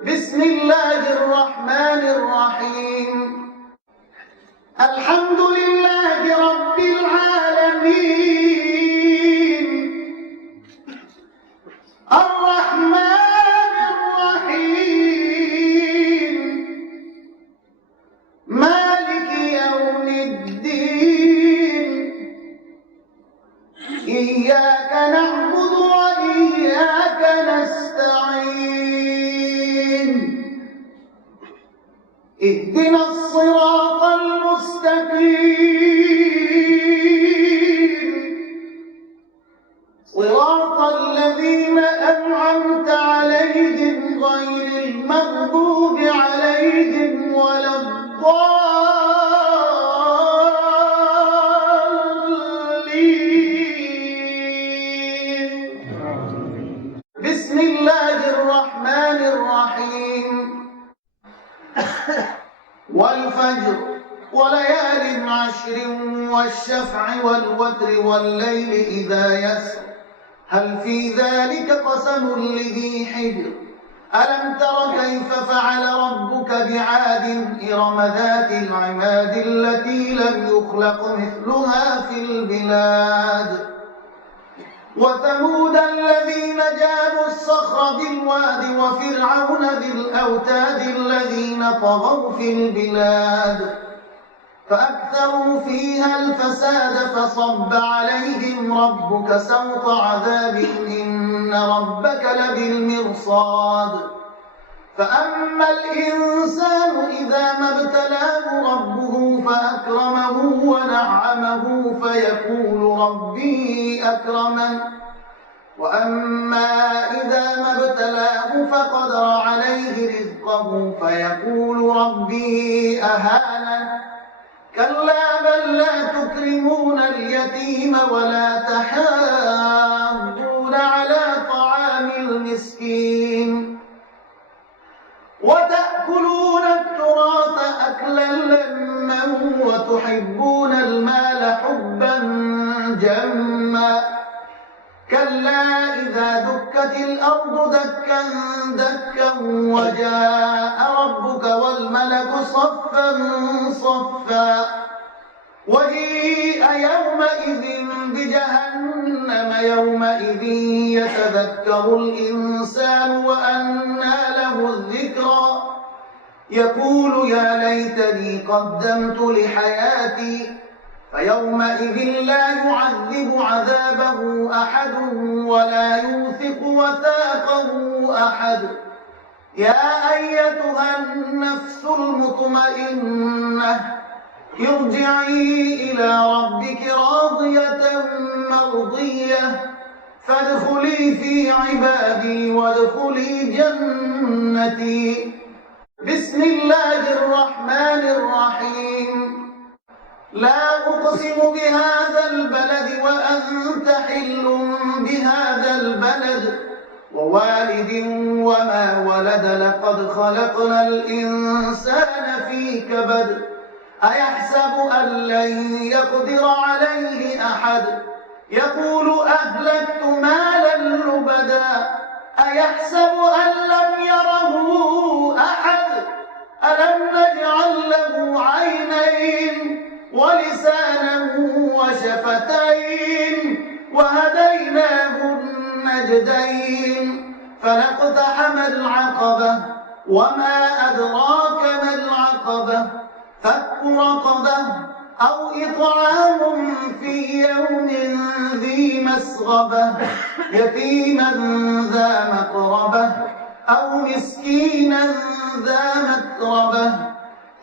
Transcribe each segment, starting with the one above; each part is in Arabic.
بسم الله الرحمن الرحيم. الحمد لله رب العالمين، الرحمن الرحيم، مالك يوم الدين. إياك نعبد وإياك نستعين. اهدنا الصراط المستقيم، صراط الذين أنعمت عليهم غير المغضوب عليهم ولا الضالين. بسم الله الرحمن الرحيم. والفجر وليال عشر والشفع والوتر والليل إذا يسر هل في ذلك قسم لذي حجر ألم تر كيف فعل ربك بعاد إرم ذات العماد التي لم يخلق مثلها في البلاد وثمود الذين جابوا الصخر بالواد وفرعون ذي الأوتاد الذين طغوا في البلاد فأكثروا فيها الفساد فصب عليهم ربك سوط عذاب إن ربك لبالمرصاد. فأما الإنسان إذا ما ابتلاه ربه فأكرمه ونعمه فيقول ربي أكرمن وأما إذا ما ابتلاه فقدر عليه رزقه فيقول ربي أهانن كلا بل لا تكرمون اليتيم ولا تحاضون على طعام المسكين وتأكلون التراث أكلا لما وتحبون المال حبا جما كلا إذا دكت الأرض دكا دكا وجاء ربك والملك صفا صفا وجيء يومئذ بجهنم يومئذ يتذكر الإنسان وأنى له الذكرى يقول يا ليتني قدمت لحياتي فيومئذ لا يعذب عذابه أحد ولا يوثق وثاقه أحد. يا أيتها النفس المطمئنة ارجعي إلى ربك راضية مرضية فادخلي في عبادي وادخلي جنتي. بسم الله الرحمن الرحيم. لا أقسم بهذا البلد وأنت حل بهذا البلد ووالد وما ولد لقد خلقنا الإنسان في كبد أيحسب أن لن يقدر عليه أحد يقول أهلكت مالا لبدا أيحسب أن لم يره أحد ألم نجعل له عينين ولسانا وشفتين وهديناه النجدين فلاقتحم العقبة وما أدراك ما العقبة فك رقبة أو إطعام في يوم ذي مسغبة يتيما ذا مقربة أو مسكينا ذا متربة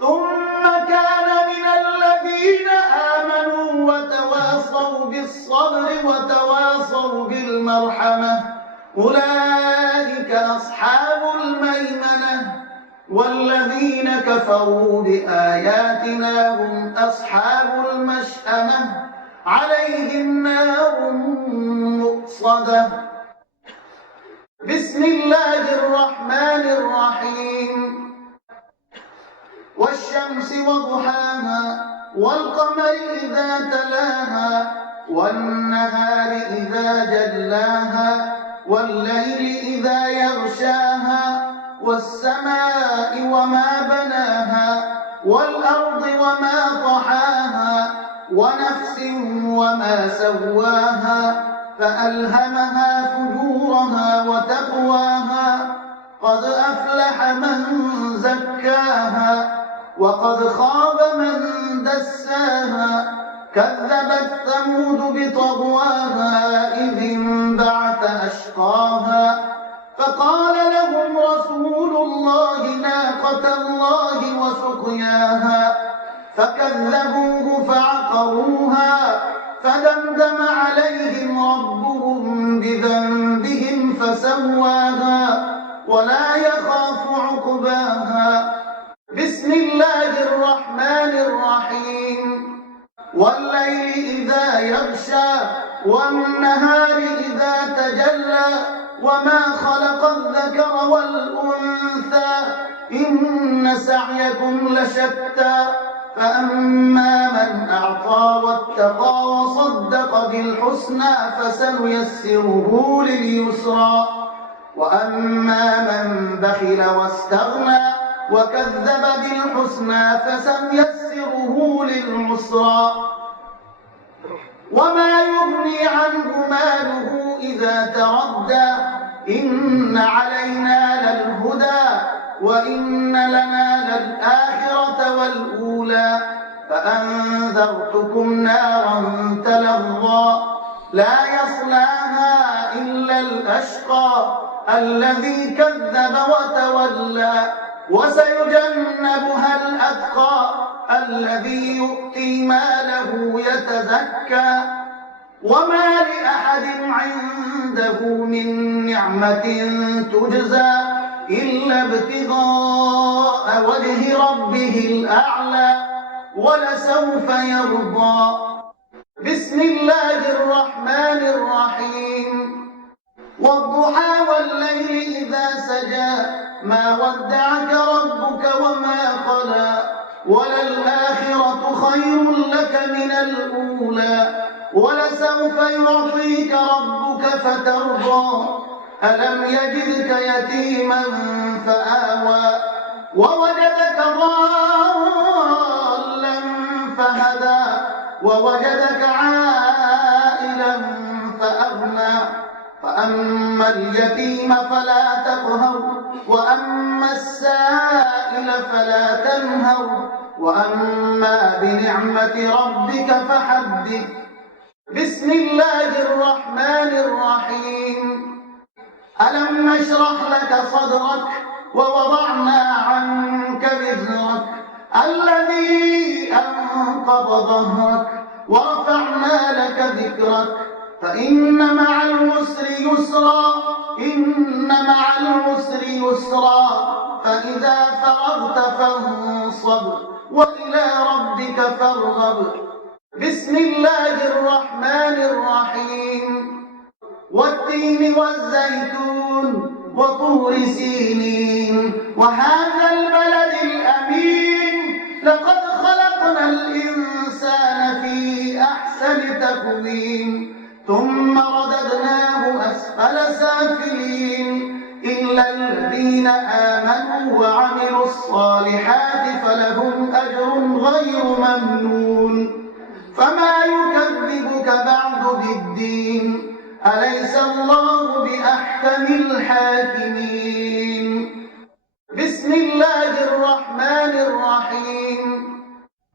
ثم كان من الذين آمنوا وتواصوا بالصبر وتواصوا بالمرحمة أولئك أصحاب الميمنة والذين كفروا بآياتنا هم أصحاب المشأمة عليهم نار مؤصدة. بسم الله الرحمن الرحيم. والشمس وضحاها والقمر إذا تلاها والنهار إذا جلاها والليل إذا يغشاها والسماء وما بناها والأرض وما طحاها ونفس وما سواها فألهمها فجورها وتقواها قد أفلح من زكاها وقد خاب من دساها كذبت ثمود بطغواها إذ انبعث أشقاها فقال لهم رسول الله ناقة الله وسقياها فكذبوه فعقروها فدمدم عليهم ربهم بذنبهم فسواها ولا يخاف عقباها. بسم الله الرحمن الرحيم والليل إذا يغشى والنهار إذا تجلى وما خلق الذكر والأنثى إن سعيكم لشتى فأما من أعطى واتقى وصدق بالحسنى فسنيسره لليسرى وأما من بخل واستغنى وكذب بالحسنى فسنيسره للعسرى وما يغني عنه ماله إذا تردى إن علينا للهدى وإن لنا للآخرة والأولى فأنذرتكم نارا تلظى لا يصلاها إلا الأشقى الذي كذب وتولى وسيجنبها الأتقى الذي يؤتي ماله يتزكى وما لأحد عنده من نعمة تجزى إلا ابتغاء وجه ربه الأعلى ولسوف يرضى. بسم الله الرحمن الرحيم والضحى والليل إذا سجى ما ودعك ربك وما قلى وللآخرة خير لك من الأولى ولسوف يعطيك ربك فترضى ألم يجدك يتيما فآوى ووجدك ضالا فهدى ووجدك عائلا فأغنى فأما اليتيم فلا تقهر وأما السائل فلا تنهر وأما بنعمة ربك فحدث. بسم الله الرحمن الرحيم ألم نشرح لك صدرك ووضعنا عنك وزرك الذي أنقض ظهرك ورفعنا لك ذكرك فإن مع العسر يسرا إن مع العسر يسرا فإذا فرغت فانصب وإلى ربك فارغب. بسم الله الرحمن الرحيم والتين والزيتون وطور سينين وهذا البلد الأمين لقد خلقنا الإنسان في أحسن تقويم ثم رددناه أسفل سافلين إلا الذين آمنوا وعملوا الصالحات فلهم أجر غير ممنون. فما يكذبك بعد بالدين أليس الله بأحكم الحاكمين. بسم الله الرحمن الرحيم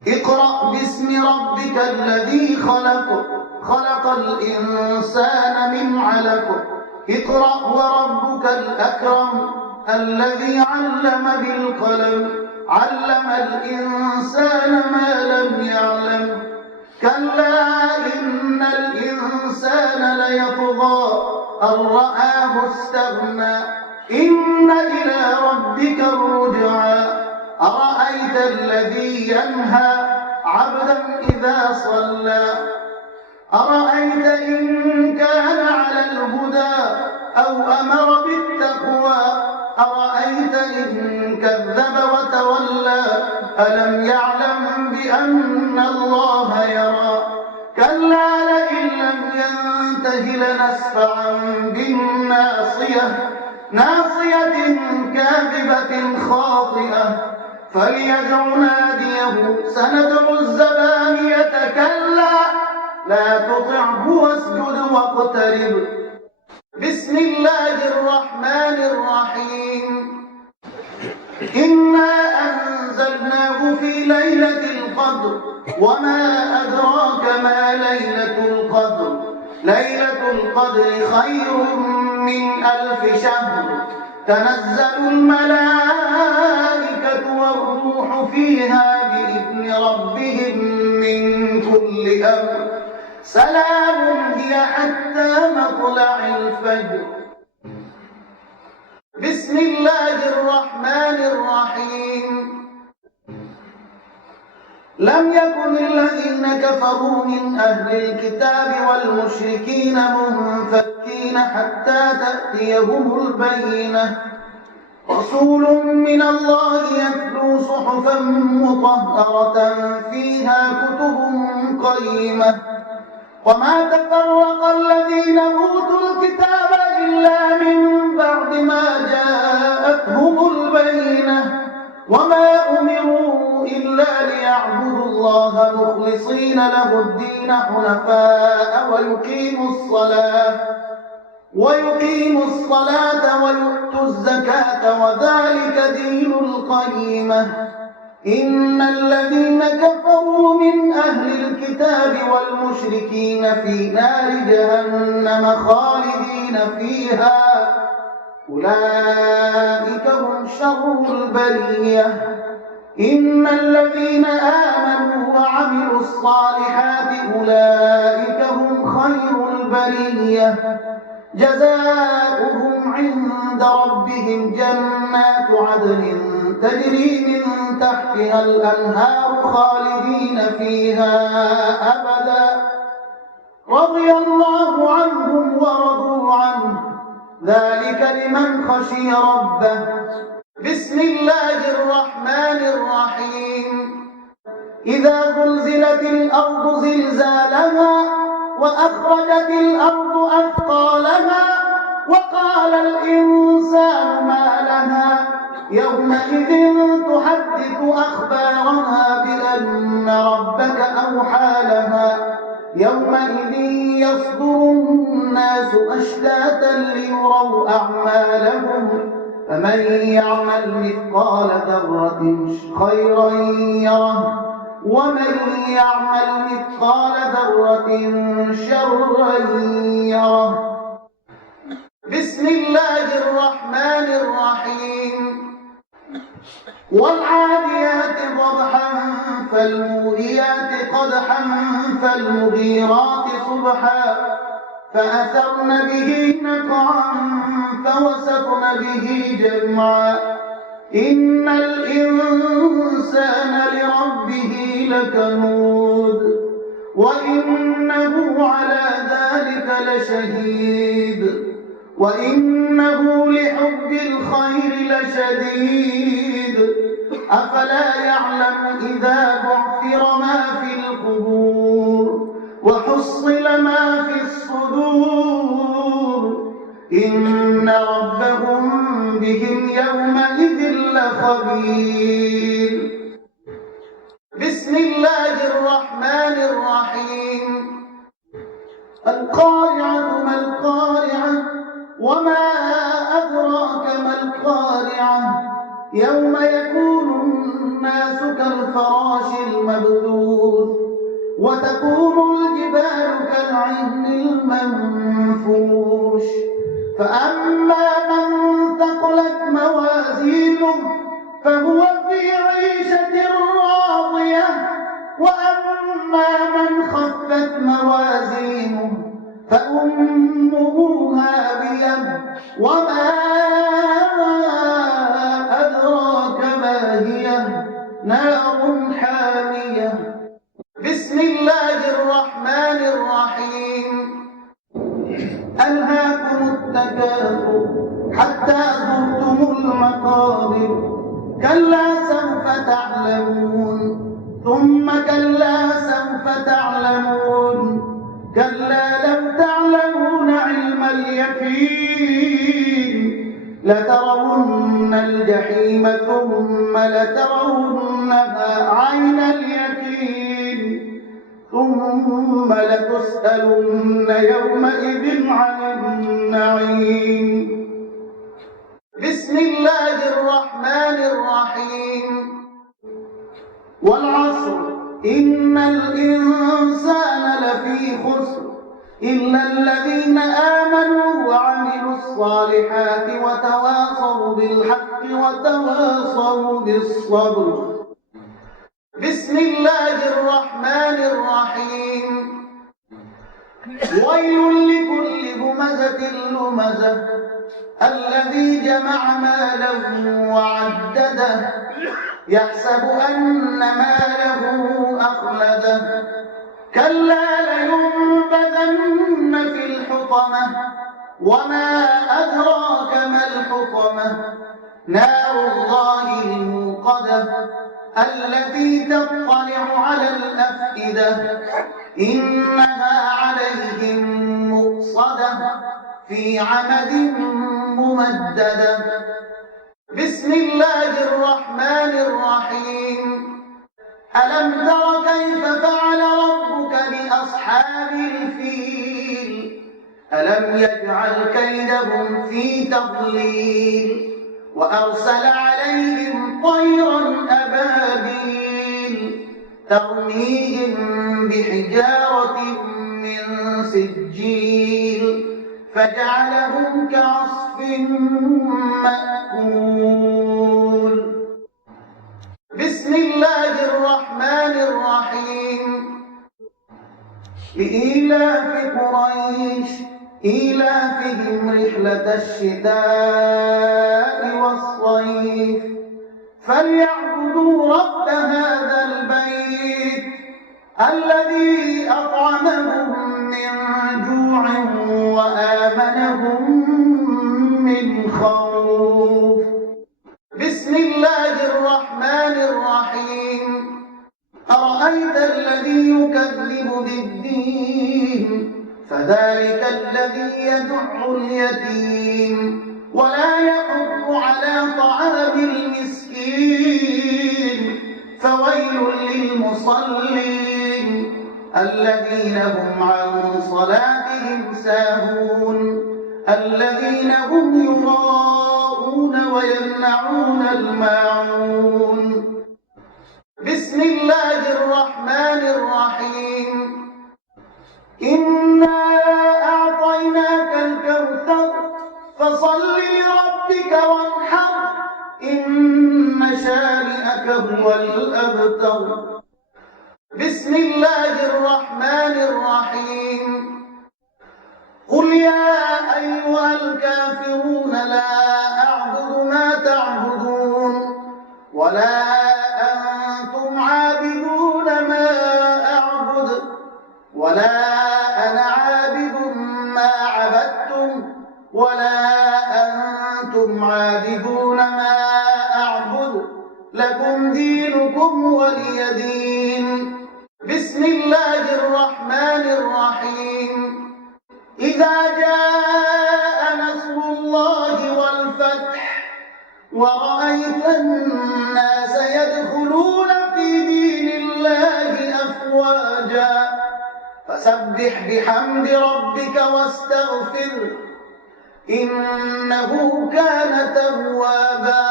اقرأ باسم ربك الذي خلق خلق الإنسان من علق اقرأ وربك الأكرم الذي علم بالقلم علم الإنسان ما لم يعلم كلا إن الإنسان ليطغى أن رآه استغنى إن إلى ربك الرجعى أرأيت الذي ينهى عبدا إذا صلى أرأيت إن كان على الهدى أو أمر بالتقوى أرأيت إن كذب وتولى ألم يعلم بأن الله يرى كلا لئن لم ينته لنسفعا بالناصية ناصية كاذبة خاطئة فليدع ناديه سندع الزبانية كلا لا تطعه واسجد واقترب. بسم الله الرحمن الرحيم. إنا أنزلناه في ليلة القدر وما أدراك ما ليلة القدر. ليلة القدر خير من 1000 شهر. تنزل الملائكة والروح فيها بإذن ربهم من كل أمر. سلام هي حتى مطلع الفجر. بسم الله الرحمن الرحيم. لم يكن الذين كفروا من أهل الكتاب والمشركين منفكين حتى تأتيهم البينة. رسول من الله يتلو صحفا مطهرة فيها كتب قيمة. وما تفرق الذين أوتوا الكتاب إلا من بعد ما جاءتهم البينة. وما أمروا إلا ليعبدوا الله مخلصين له الدين حنفاء ويقيموا الصلاة ويؤتوا الزكاة وذلك دين القيمة. إن الذين كفروا من أهل الكتاب والمشركين في نار جهنم خالدين فيها أولئك هم شر البرية. إن الذين آمنوا وعملوا الصالحات أولئك هم خير البرية. جزاؤهم عند ربهم جنات عدن تجري من تحتها الأنهار خالدين فيها أبدا. رضي الله عنهم ورضوا عنه ذلك لمن خشي ربه. بسم الله الرحمن الرحيم. إذا زلزلت الأرض زلزالها وأخرجت الأرض أثقالها وقال الإنسان ما لها يومئذ تحدث أخبارها بأن ربك أوحى لها. يومئذ يصدر الناس أشتاتا ليروا أعمالهم فمن يعمل مثقال ذرة خيرا يره ومن يعمل مثقال ذرة شرا يره. بسم الله الرحمن الرحيم. والعاديات ضبحا فالموريات قدحا فالمغيرات صبحا فأثرن به نقعا فوسطن به جمعا. إن الإنسان لربه لكنود وإنه على ذلك لشهيد وإنه لحب الخير لشديد. أفلا يعلم إذا بعثر ما في القبور وحصل ما في الصدور إن ربهم بهم يومئذ لخبير. بسم الله الرحمن الرحيم. القارعة ما القارعة وما أدراك ما القارعة. يوم يكون الناس كالفراش المبثوث وتكون الجبال كالعهن المنفوش. فأما من ثقلت موازينه فهو في عيشة راضية وأما من خفت موازينه فأمه هاوية وما أدراك ما هي نار حامية. بسم الله الرحمن الرحيم. ألهاكم التكاثر حتى زرتم المقابر كلا سوف تعلمون ثم كلا سوف تعلمون كلا لو تعلمون علم اليقين لترون لترون الجحيم ثم لترونها عين اليقين ثم لتسألن يومئذ عن النعيم. بسم الله الرحمن الرحيم. والعصر إن الإنسان لفي خسر إلا الذين آمنوا وعملوا الصالحات وتواصوا بالحق وتواصوا بالصبر. بسم الله الرحمن الرحيم. ويل لكل همزة لمزة الذي جمع ماله وعدده يحسب أن ماله أخلده كلا لينبذن في الحطمة وما أدراك ما الحطمة نار الله الموقدة التي تطلع على الأفئدة إنها عليهم مؤصدة في عمد ممددة. بسم الله الرحمن الرحيم. ألم تر كيف فعل ربك بأصحاب الفيل ألم يجعل كيدهم في تضليل وأرسل عليهم طيرا أبابيل ترميهم بحجارة من سجيل فجعلهم كعصف مأكول. بسم الله الرحمن الرحيم. لإيلاف قريش إيلافهم رحلة الشتاء والصيف فليعبدوا رب هذا البيت الذي أطعمهم من جوع وآمنهم من خوف. بسم الله الرحمن الرحيم. أرأيت الذي يكذب بالدين فذلك الذي يدع اليتيم ولا يحض على طعام المسكين فويل للمصلين الذين هم عن صلاتهم ساهون الذين هم يراءون ويمنعون الماعون. بسم الله الرحمن الرحيم. إنا أعطيناك الكوثر فصل لربك وانحر إن شانئك هو الأبتر. بسم الله الرحمن الرحيم. قل يا أيها الكافرون لا أعبد ما تعبدون ولا أنتم عابدون ما أعبد ولا أنا عابد ما عبدتم ولا أنتم عابدون ما أعبد لكم دينكم ولي دين. بسم الله الرحمن الرحيم. إذا جاء نصر الله والفتح ورأيت الناس يدخلون في دين الله أفواجا فسبح بحمد ربك واستغفره إنه كان توابا.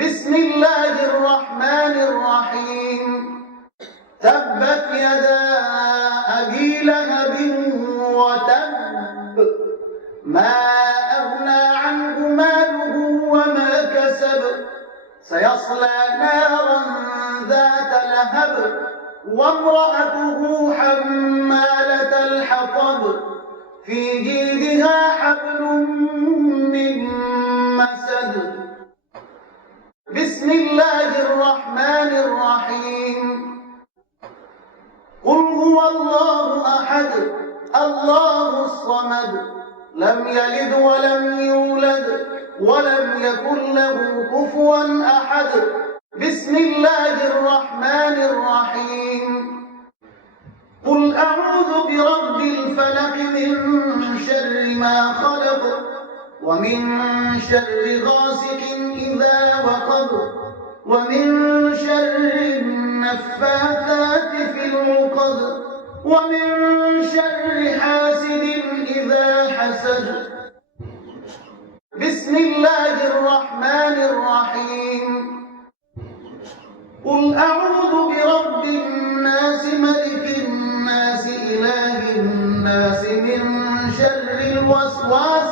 بسم الله الرحمن الرحيم. تبت يدا أبي لهب وتب ما أغنى عنه ماله وما كسب سيصلى نارا ذات لهب وامرأته حمالة الحطب في جيدها حبل من مسد. بسم الله الرحمن الرحيم. قل هو الله أحد الله الصمد لم يلد ولم يولد ولم يكن له كفوا أحد. بسم الله الرحمن الرحيم. قل أعوذ برب الفلق من شر ما خلق ومن شر غاسق إذا وقب ومن شر النفاثات في العقد ومن شر حاسد إذا حسد. بسم الله الرحمن الرحيم. قل أعوذ برب الناس ملك الناس إله الناس من شر الوسواس